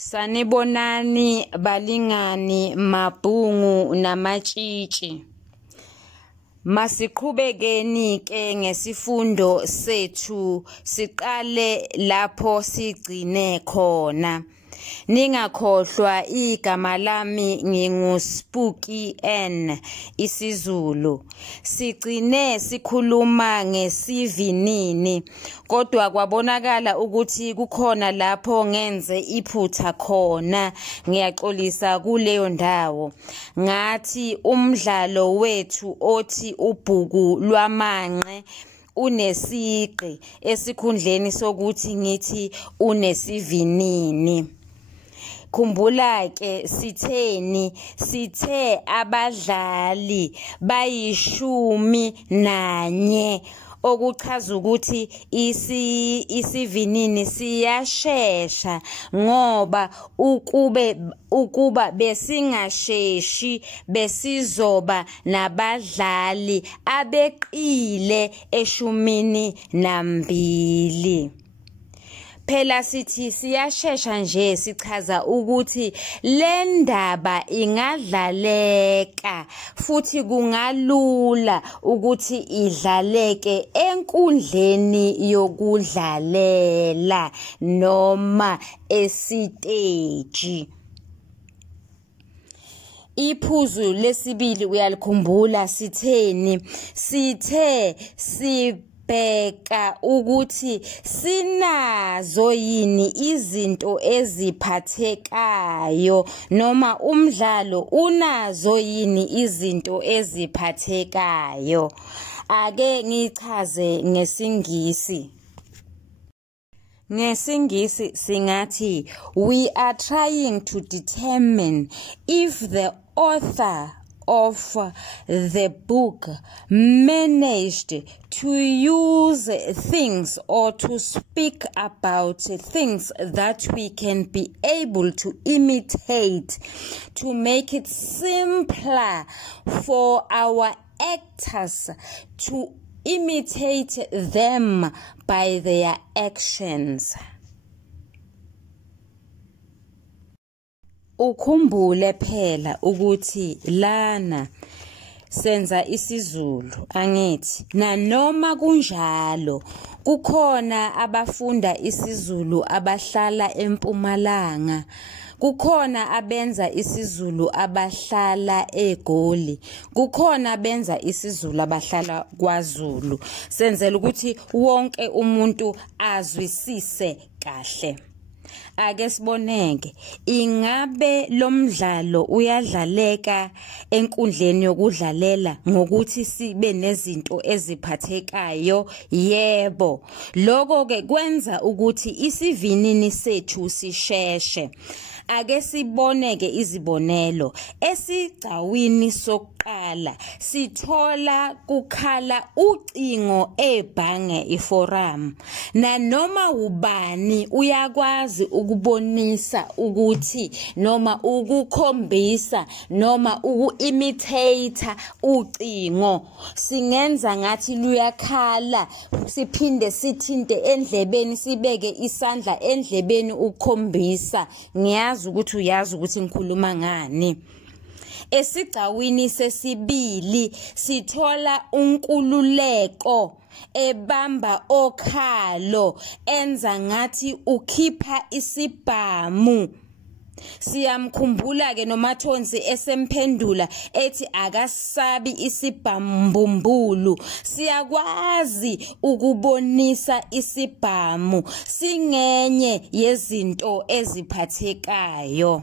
Sanibonani balingani mabhungu namatshitshi. Masiqhubekeni ke ngesifundo sethu siqale lapho sigcine khona. Ningakhohlwa igama lami nginguSpooky N isiZulu. Sigcine sikhuluma ngesivinini kodwa kwabonakala ukuthi kukhona lapho ngenze iphutha khona. Ngiyaxolisa kuleyo ndawo. Ngathi umdlalo wethu othi ubhuku lwamanqe unesiqi esikhundleni sokuthi ngithi unesivinini. Khumbula ke sitheni, sithe abadlali bayishumi-nanye, okuchaza ukuthi isivinini siyashesha ngoba ukuba besingasheshi besizoba nabadlali abeqile 12. Phela sithi siyashesha nje sichaza ukuthi le ndaba ingadlaleka futhi kungalula ukuthi idlaleke enkundleni yokudlalela noma esiteji. Iphuzu lesibili uyalikhumbula sitheni? Sithe bheka ukuthi sinazo yini izinto eziphathekayo noma umdlalo unazo yini izinto eziphathekayo. Ake ngichaze ngesingisi. Ngesingisi singathi we are trying to determine if the author of the book managed to use things or to speak about things that we can be able to imitate to make it simpler for our actors to imitate them by their actions. Ukhumbule phela ukuthi lana senza isiZulu angithi nanoma kunjalo kukhona abafunda isiZulu abahlala eMpumalanga, kukhona abenza isiZulu abahlala eGoli, kukhona benza isiZulu abahlala KwaZulu. Senzela ukuthi wonke umuntu azwisise kahle. Ake siboneke, ingabe lo mdlalo uyadlaleka enkundleni yokudlalela ngokuthi sibe nezinto eziphathekayo? Yebo. Lokho ke kwenza ukuthi isivinini sethu sisheshe. Ake siboneke izibonelo. Esigcawini sokuqala sithola kukhala ucingo ebhange iforum. Nanoma ubani uyakwazi ukubonisa ukuthi noma ukukhombisa noma ukuimitate ucingo. Singenza ngathi luyakhala, siphinde sithinte endlebeni, sibeke isandla endlebeni ukukhombisa. Ngiyazi ukuthi uyazi ukuthi ngikhuluma ngani. Esigcawini sesibili sithola unkululeko ebamba okhalo enza ngathi ukhipha isibhamu. Siyamkhumbula ke noMathonsi esemphendula ethi akasabi isibhambumbulu. Siyakwazi ukubonisa isibhamu, singenye yezinto eziphathekayo.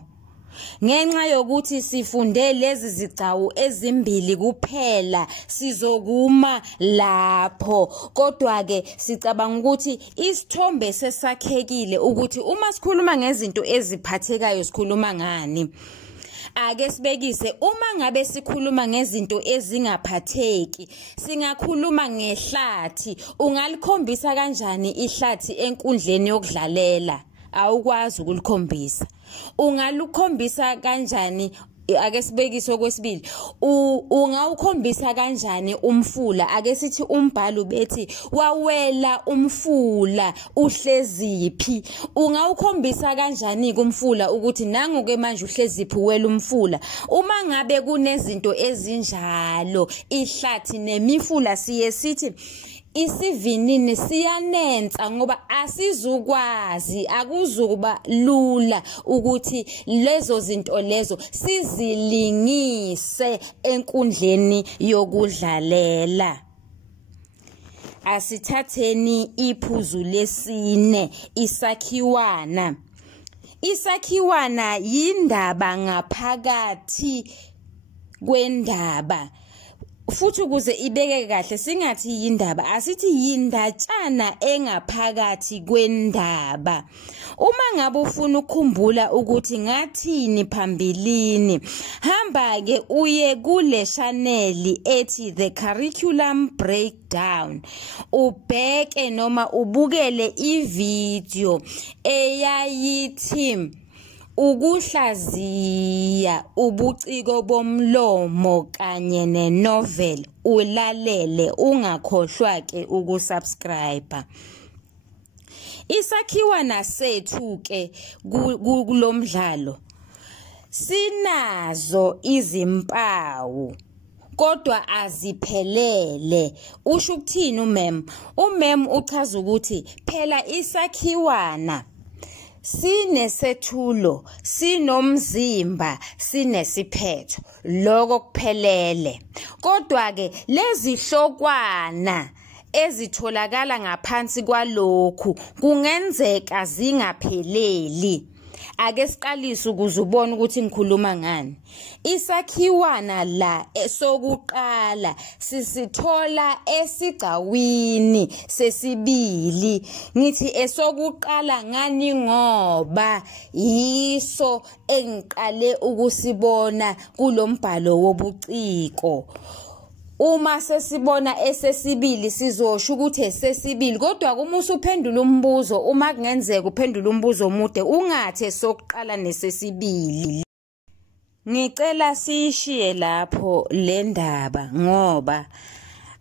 Ngenxa yokuthi sifunde lezi zigcawu ezimbili kuphela sizokuma lapho. Kodwa ke sicabanga ukuthi isithombe sesakhekile ukuthi uma sikhuluma ngezinto eziphathekayo sikhuluma ngani. Ake sibekise, uma ngabe sikhuluma ngezinto ezingaphatheki singakhuluma ngehlathi. Ungalikhombisa kanjani ihlathi enkundleni yokudlalela? Awukwazi ukulikhombisa. Ungalukhombisa kanjani ake sibekise okwesibili ungawukhombisa kanjani umfula ake sithi umbhalo bethi wawela umfula uhleziphi ungawukhombisa kanjani kumfula ukuthi nangoke manje uhleziphi wela umfula uma ngabe kunezinto ezinjalo ihlathi nemifula siye sithi isivinini siyanensa ngoba asizukwazi akuzukuba lula ukuthi lezo zinto lezo sizilingise enkundleni yokudlalela. Asithatheni iphuzu lesine isakhiwana. Isakhiwana yindaba ngaphakathi kwendaba. Futhi ukuze ibeke kahle singathi yindaba asithi yindatshana engaphakathi kwendaba. Uma ngabe ufuna ukukhumbula ukuthi ngathini phambilini hamba ke uye kule channel ethi The Curriculum Breakdown ubheke noma ubukele ivideo eyayithi ukuhlaziya ubuciko bomlomo kanye nenovel ulalele ungakhohlwa ke ukusubscribe. Isakhiwana sethu ke kulomdlalo sinazo izimpawu kodwa aziphelele. Usho ukuthini umem uchaza ukuthi phela isakhiwana sinesethulo sinomzimba sinesiphetho lokho kuphelele kodwa ke lezi hlokwana ezitholakala ngaphansi kwalokhu kungenzeka zingapheleli. Ake siqalise ukuze ubone ukuthi ngikhuluma ngani. Isakhiwana la esokuqala sisithola esigcawini sesibili. Ngithi esokuqala ngani ngoba yiso engiqale ukusibona kulombhalo wobuciko. Uma sesibona esesibili sizosho ukuthi esesibili kodwa uma usuphendula umbuzo uma kungenzeka uphendula umbuzo omude ungathe sokuqala nesesibili. Ngicela siyishiye lapho le ndaba ngoba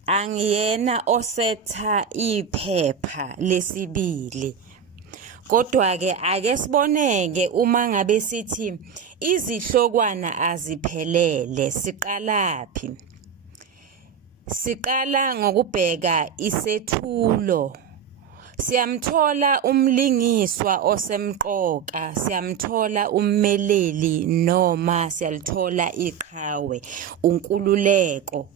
angiyena osetha iphepha lesibili. Kodwa ke ake siboneke uma ngabe sithi izihlokwana aziphelele siqalaphi. Siqala ngokubheka isethulo. Siyamthola umlingiswa osemqoka, siyamthola ummeleli noma siyalithola iqhawe, unkululeko.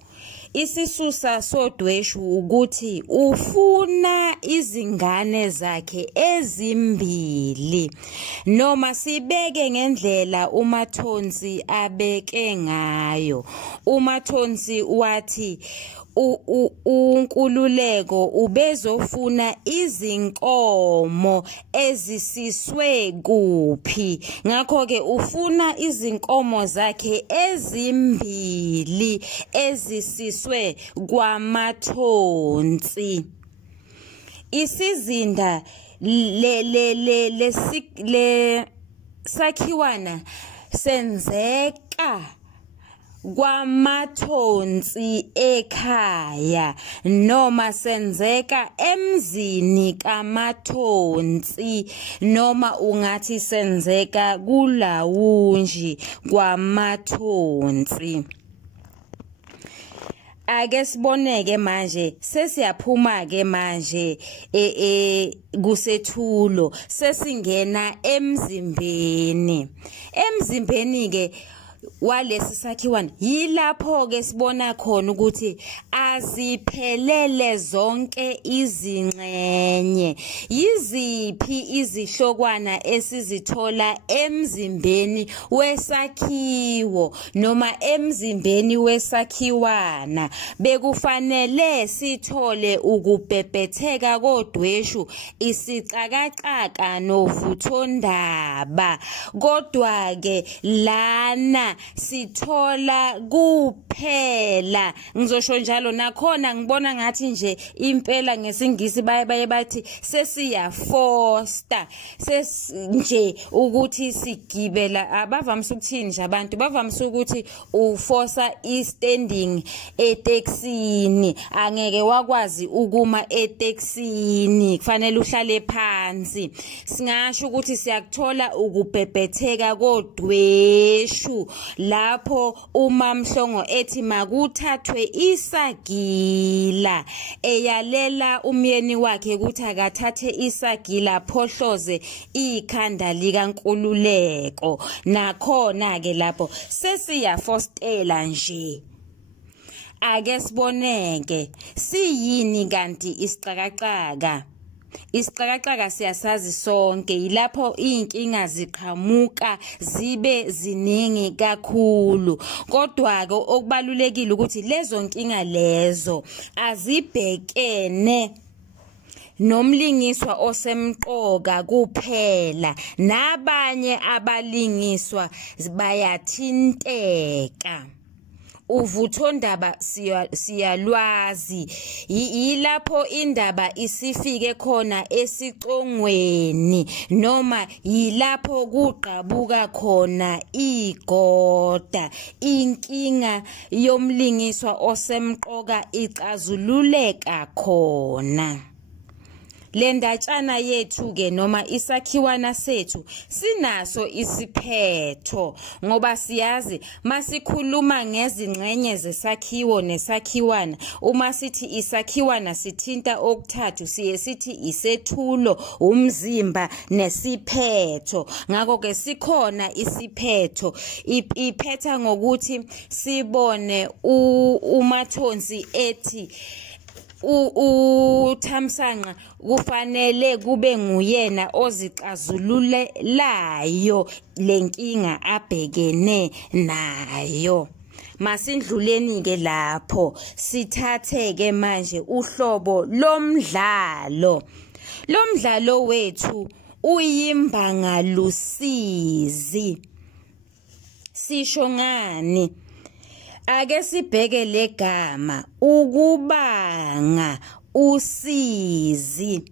Isisusa sodweshu ukuthi ufuna izingane zakhe ezimbili noma sibeke ngendlela uMathonsi abeke ngayo. uMathonsi wathi unkululeko ubezofuna izinkomo ezisiswe kuphi ngakho ke ufuna izinkomo zakhe ezimbili ezisiswe kwaMathonsi. Isizinda le sakhiwana senzeka kwaMathonsi ekhaya noma senzeka emzini kaMathonsi noma ungathi senzeka kulawunji kwaMathonsi. Ake siboneke manje sesiyaphuma ke manje kusethulo sesingena emzimbeni ke walesi sakhiwana yilapho ke sibona khona ukuthi aziphelele zonke izingxenye. Yiziphi izihlokwana esizithola emzimbeni wesakhiwo noma emzimbeni wesakhiwana? Bekufanele sithole ukubhebhetheka kodweshu, isixakaxaka novuthondaba. Kodwa ke lana inkinga sithola kuphela. Ngizosho njalo nakhona ngibona ngathi nje impela ngesingisi baye bathi sesiyafoster nje ukuthi sigibela. Abavamise ukuthini nje abantu bavamise ukuthi uforsa standing eTaxini, angeke wakwazi ukuma eTaxini, kufanele uhlale phansi. Singasho ukuthi siyakuthola ukubhebhetheka kodweshu lapho uMamhlongo ethi makuthathwe isagila, eyalela umyeni wakhe ukuthi akathathe isagila phohloze ikhanda likaNkululeko. Nakhona ke lapho sesiyafostela nje. Ake siboneke siyini kanti isixakaxaka. Isixakaxaka siyasazi sonke, ilapho inkinga ziqhamuka zibe ziningi kakhulu. Kodwa ke okubalulekile ukuthi lezo nkinga lezo azibhekene nomlingiswa osemqoka kuphela, nabanye abalingiswa bayathinteka. Uvuthondaba siyalwazi, yilapho indaba isifike khona esicongweni, noma yilapho kuqhabuka khona igoda. Inkinga yomlingiswa osemqoka icazululeka khona. Le ndatshana yethu ke noma isakhiwana sethu sinaso isiphetho, ngoba siyazi masikhuluma ngezingxenye zesakhiwo nesakhiwana, uma sithi isakhiwana sithinta okuthathu, siye sithi isethulo, umzimba nesiphetho. Ngakho ke sikhona isiphetho, iphetha ngokuthi sibone uMathonsi ethi uThamsanqa kufanele kube nguyena ozixazululayo lenkinga abhekene nayo. Masindluleni ke lapho sithathe ke manje uhlobo lomdlalo. Lomdlalo wethu uyimbangalusizi. Sisho ngani? Ake sibheke legama ukubanga usizi.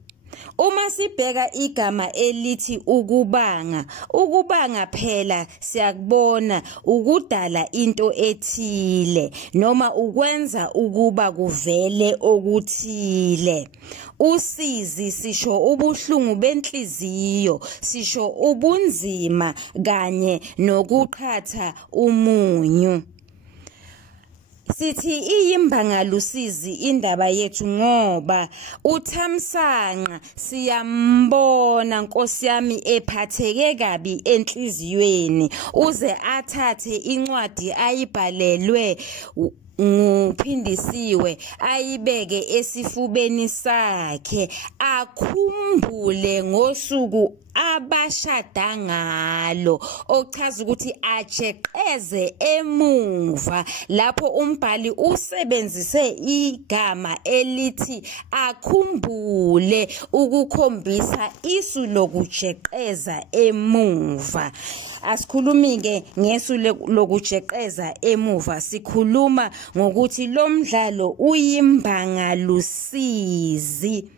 Uma sibheka igama elithi ukubanga phela siyakubona ukudala into ethile noma ukwenza ukuba kuvele okuthile. Usizi sisho ubuhlungu benhliziyo, sisho ubunzima kanye nokuqhatha umunyu. Sithi iyimbangalusizi indaba yethu ngoba uThamsanqa siyambona Nkosi yami ephatheke kabi enhliziyweni, uze athathe incwadi ayibhalelwe nguPhindisiwe ayibeke esifubeni sakhe, akhumbule ngosuku abashada ngalo, ochaza ukuthi ajeqeze emuva. Lapho umbhali usebenzise igama elithi akhumbule ukukhombisa isu lokujeqeza emuva. Asikhulumi ke ngesu lokujeqeza emuva, sikhuluma ngokuthi lo mdlalo uyimbangalusizi.